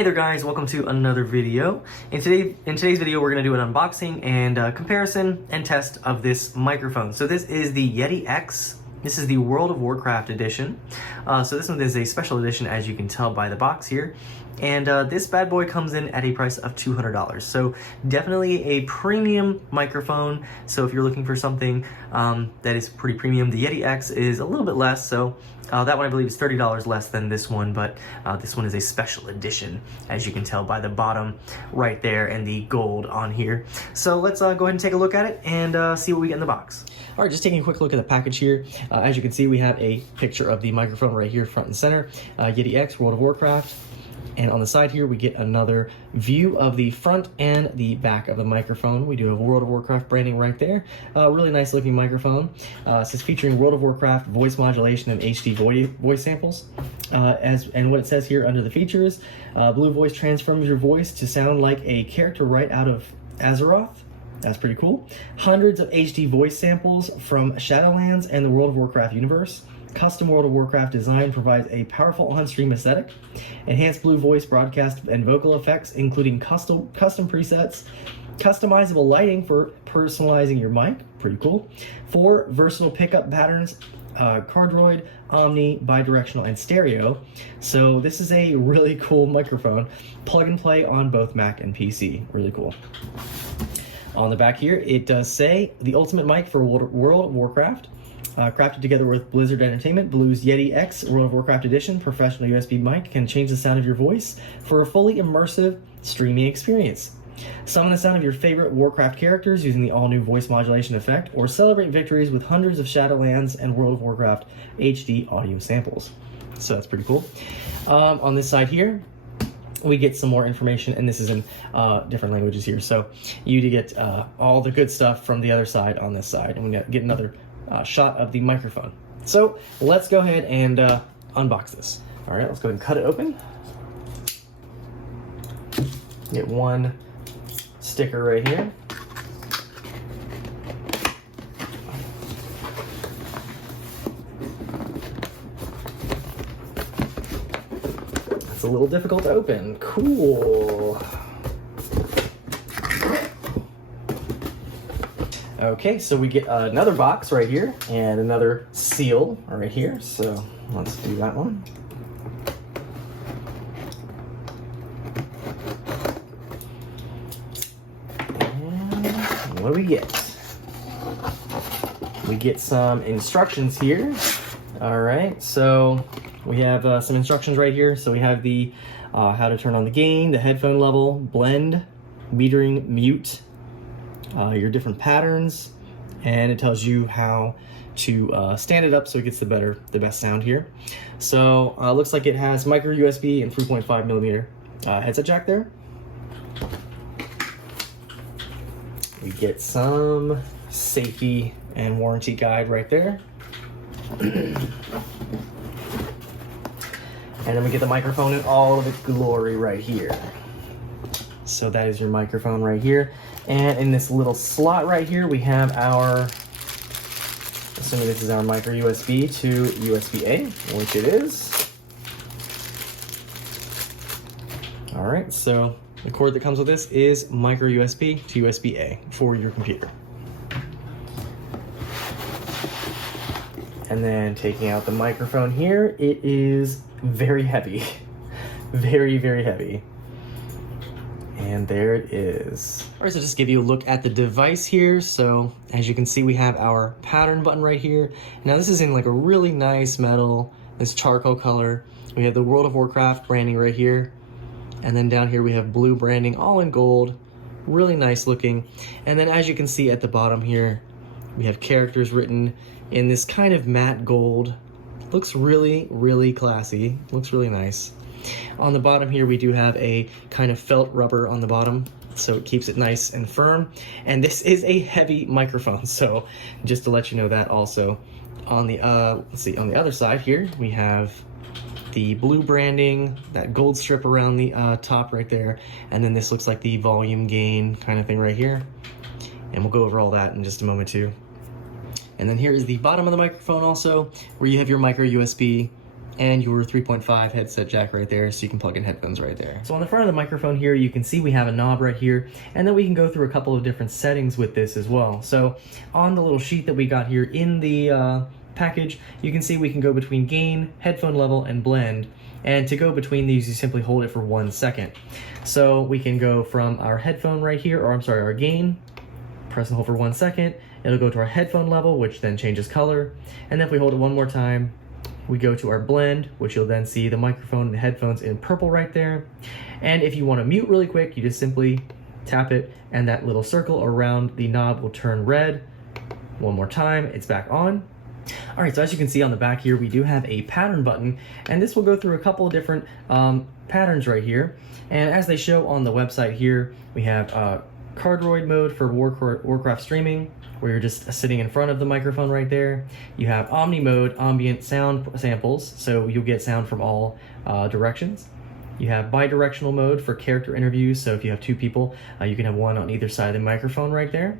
Hey there guys, welcome to another video. In today's video we're going to do an unboxing and comparison and test of this microphone. So this is the Yeti X. This is the World of Warcraft edition. So this one is a special edition, as you can tell by the box here. And this bad boy comes in at a price of $200. So definitely a premium microphone. So if you're looking for something that is pretty premium, the Yeti X is a little bit less. So that one I believe is $30 less than this one, but this one is a special edition, as you can tell by the bottom right there and the gold on here. So let's go ahead and take a look at it and see what we get in the box. All right, just taking a quick look at the package here. As you can see, we have a picture of the microphone right here, front and center. Yeti X, World of Warcraft. And on the side here, we get another view of the front and the back of the microphone. We do have World of Warcraft branding right there. Really nice looking microphone. It says featuring World of Warcraft voice modulation and HD voice samples. And what it says here under the features, Blue Voice transforms your voice to sound like a character right out of Azeroth. That's pretty cool. Hundreds of HD voice samples from Shadowlands and the World of Warcraft universe. Custom World of Warcraft design provides a powerful on-stream aesthetic. Enhanced Blue Voice broadcast and vocal effects, including custom presets. Customizable lighting for personalizing your mic. Pretty cool. 4 versatile pickup patterns. Cardioid, Omni, bidirectional, and stereo. So this is a really cool microphone. Plug and play on both Mac and PC. Really cool. On the back here, it does say the ultimate mic for World of Warcraft. Crafted together with Blizzard Entertainment, Blue's Yeti X World of Warcraft Edition professional USB mic can change the sound of your voice for a fully immersive streaming experience. Summon the sound of your favorite Warcraft characters using the all-new voice modulation effect, or celebrate victories with hundreds of Shadowlands and World of Warcraft HD audio samples. So that's pretty cool. On this side here, we get some more information, and this is in different languages here. So you get all the good stuff from the other side on this side, and we get another shot of the microphone. So let's go ahead and unbox this. All right, let's go ahead and cut it open. Get one sticker right here. It's a little difficult to open. Cool. Okay, so we get another box right here and another seal right here. So let's do that one. And what do we get? We get some instructions here. All right, so we have some instructions right here. So we have the how to turn on the gain, the headphone level, blend, metering, mute, your different patterns, and it tells you how to stand it up so it gets the best sound here. So looks like it has micro USB and 3.5 millimeter headset jack there. We get some safety and warranty guide right there. And then we get the microphone in all of its glory right here. So that is your microphone right here. And in this little slot right here, we have our, assuming this is our micro USB to USB-A, which it is. All right, so the cord that comes with this is micro USB to USB-A for your computer. And then taking out the microphone here, it is very heavy. Very, very heavy. And there it is. All right, so just give you a look at the device here. So as you can see, we have our pattern button right here. Now this is in like a really nice metal, this charcoal color. We have the World of Warcraft branding right here. And then down here we have blue branding, all in gold. Really nice looking. And then as you can see at the bottom here, we have characters written in this kind of matte gold. Looks really, really classy. Looks really nice. On the bottom here, we do have a kind of felt rubber on the bottom, so it keeps it nice and firm. And this is a heavy microphone, so just to let you know that also. On the let's see, on the other side here, we have the blue branding, that gold strip around the top right there, and then this looks like the volume gain kind of thing right here. And we'll go over all that in just a moment too. And then here is the bottom of the microphone also, where you have your micro USB and your 3.5 headset jack right there, so you can plug in headphones right there. So on the front of the microphone here, you can see we have a knob right here, and then we can go through a couple of different settings with this as well. So on the little sheet that we got here in the package, you can see we can go between gain, headphone level, and blend. And to go between these, you simply hold it for 1 second. So we can go from our headphone right here, or I'm sorry, our gain, press and hold for 1 second, it'll go to our headphone level, which then changes color. And then if we hold it one more time, we go to our blend, which you'll then see the microphone and the headphones in purple right there. And if you want to mute really quick, you just simply tap it, and that little circle around the knob will turn red. One more time, it's back on. All right, so as you can see on the back here, we do have a pattern button, and this will go through a couple of different patterns right here. And as they show on the website here, we have cardroid mode for Warcraft streaming, where you're just sitting in front of the microphone right there. You have Omni mode, ambient sound samples, so you'll get sound from all directions. You have bidirectional mode for character interviews, so if you have 2 people, you can have one on either side of the microphone right there.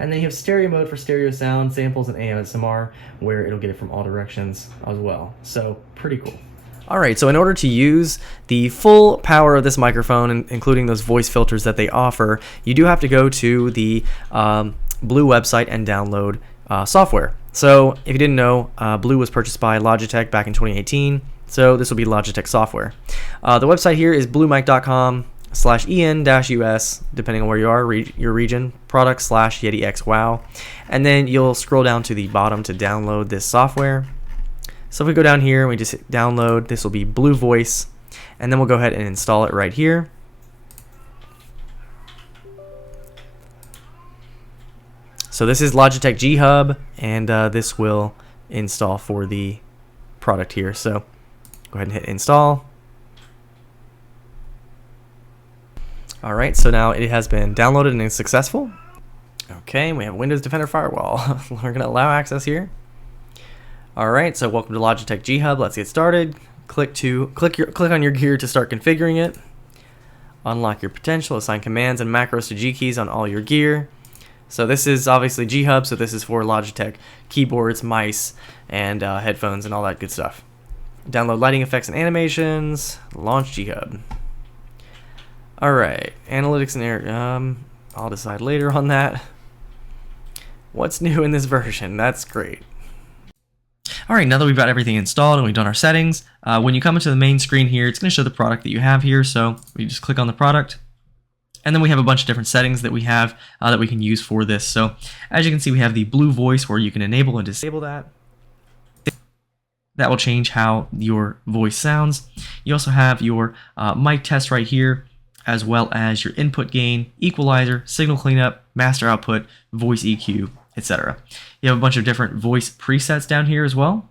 And then you have stereo mode for stereo sound samples and ASMR, where it'll get it from all directions as well. So pretty cool. All right, so in order to use the full power of this microphone, including those voice filters that they offer, you do have to go to the Blue website and download software. So if you didn't know, Blue was purchased by Logitech back in 2018, so this will be Logitech software. The website here is bluemic.com/en-us, depending on where you are, your region, product/Yeti X WoW, and then you'll scroll down to the bottom to download this software. So if we go down here and we just hit download, this will be Blue Voice, and then we'll go ahead and install it right here. So this is Logitech G Hub, and this will install for the product here. So go ahead and hit install. All right, so now it has been downloaded and is successful. Okay, we have Windows Defender Firewall. We're gonna allow access here. All right, so welcome to Logitech G Hub. Let's get started. Click on your gear to start configuring it. Unlock your potential. Assign commands and macros to G keys on all your gear. So this is obviously G Hub, so this is for Logitech keyboards, mice, and headphones and all that good stuff. Download lighting effects and animations. Launch G Hub. All right, analytics and air. I'll decide later on that. What's new in this version? That's great. All right, now that we've got everything installed and we've done our settings, when you come into the main screen here, it's going to show the product that you have here. So we just click on the product, and then we have a bunch of different settings that we have that we can use for this. So as you can see, we have the Blue Voice, where you can enable and disable that. That will change how your voice sounds. You also have your mic test right here, as well as your input gain, equalizer, signal cleanup, master output, voice EQ, etc. You have a bunch of different voice presets down here as well,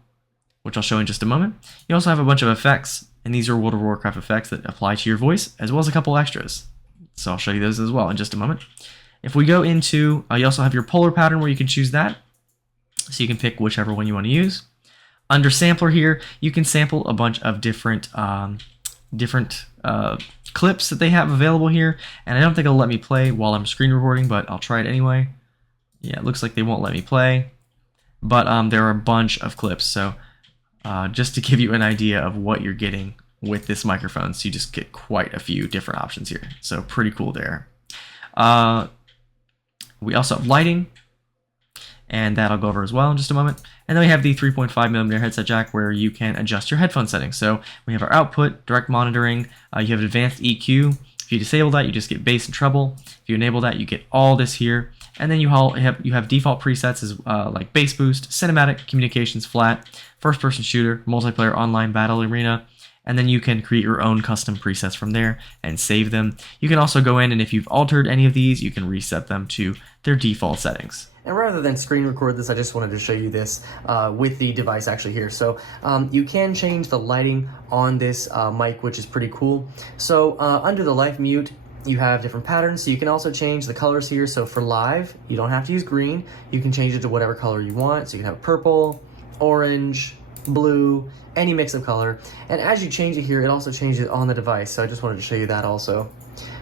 which I'll show in just a moment. You also have a bunch of effects, and these are World of Warcraft effects that apply to your voice, as well as a couple extras. So I'll show you those as well in just a moment. If we go into, you also have your polar pattern, where you can choose that, so you can pick whichever one you want to use. Under sampler here, you can sample a bunch of different clips that they have available here, and I don't think it'll let me play while I'm screen recording, but I'll try it anyway. Yeah, it looks like they won't let me play, but there are a bunch of clips, so just to give you an idea of what you're getting with this microphone, so you just get quite a few different options here, so pretty cool there. We also have lighting, and that I'll go over as well in just a moment. And then we have the 3.5mm headset jack, where you can adjust your headphone settings. So we have our output, direct monitoring, you have advanced EQ. If you disable that, you just get bass and treble. If you enable that, you get all this here. And then you have default presets as like bass boost, cinematic, communications, flat, first-person shooter, multiplayer, online battle arena. And then you can create your own custom presets from there and save them. You can also go in, and if you've altered any of these, you can reset them to their default settings. And rather than screen record this, I just wanted to show you this with the device actually here. So you can change the lighting on this mic, which is pretty cool. So under the live mute, you have different patterns, so you can also change the colors here. So for live, you don't have to use green. You can change it to whatever color you want. So you can have purple, orange, blue, any mix of color. And as you change it here, it also changes on the device. So I just wanted to show you that also.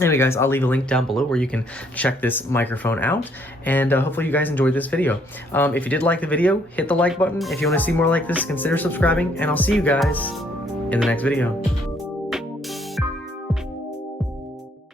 Anyway, guys, I'll leave a link down below where you can check this microphone out, and hopefully you guys enjoyed this video. If you did like the video, hit the like button. If you want to see more like this, consider subscribing, and I'll see you guys in the next video.